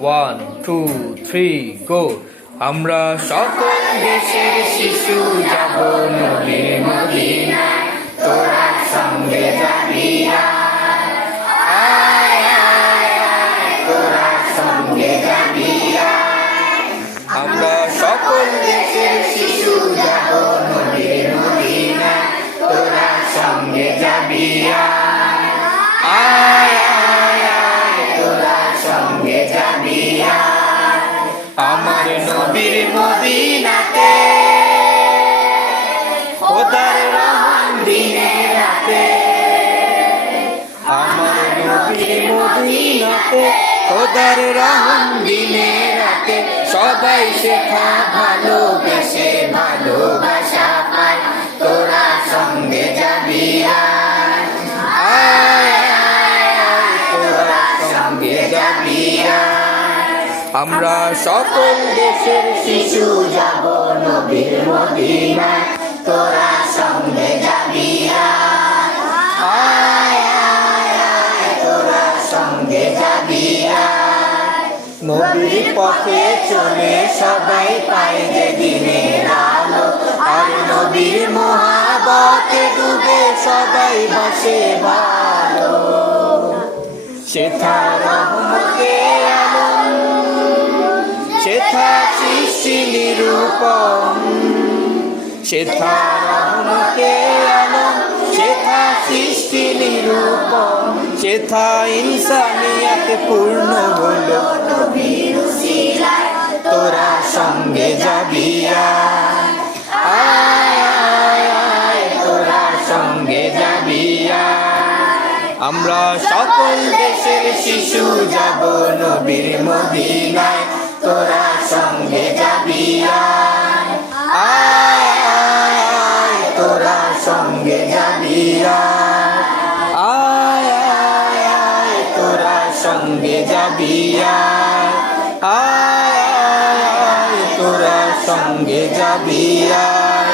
1 2 3 গো। আমরা সকল দেশের শিশু যাব নবীর মদিনায়, তোরা সঙ্গে যাবি আয়। আয় আয় আয়, তোরা সঙ্গে যাবি আয়। আমরা সকল দেশের শিশু যাব নবীর মদিনায়, তোরা সঙ্গে যাবি আয়। আয় আয় আয়, তোরা সঙ্গে যাবি আয়। আমার নবীর মদিনাতে খোদার রহম দিনে রাতে, আমার নবীর মদিনাতে খোদার রহম দিনে রাতে, সবাই শেখা ভালোবেসে ভালোবাসা পায়, তোরা সঙ্গে যাবি আয়। আয় আয় আয়, তোরা সঙ্গে যাবি আয়। আমরা সকল দেশের শিশু যাব নবীর মদিনায়, তোরা সঙ্গে যাবি আয়। আয় আয় আয়, তোরা সঙ্গে যাবি আয়। নবীর পথে চলে সবাই পায় যে দিনের আলো, আর নবীর মহাবতে ডুবে সবাই বাসে ভালো। সেথা রহমতে আলম, সেথা সৃষ্টি নিরূপম, সেথা রহমতে আলম, সেথা সৃষ্টি নিরূপম, সেথা ইনসানিয়াত পূর্ণ হলো নবীর উসিলায়, তোরা সঙ্গে যাবি আয়। আয় আয় আয়, তোরা সঙ্গে যাবি আয়। আমরা সকল দেশের শিশু যাব নবীর মদিনায়, তোরা সঙ্গে যাবি আয়। আয় আয় আয়, তোরা সঙ্গে যাবি আয়। আয় আয় আয়, তোরা সঙ্গে যাবি আয়। আয় আয় আয়, তোরা সঙ্গে যাবি আয়।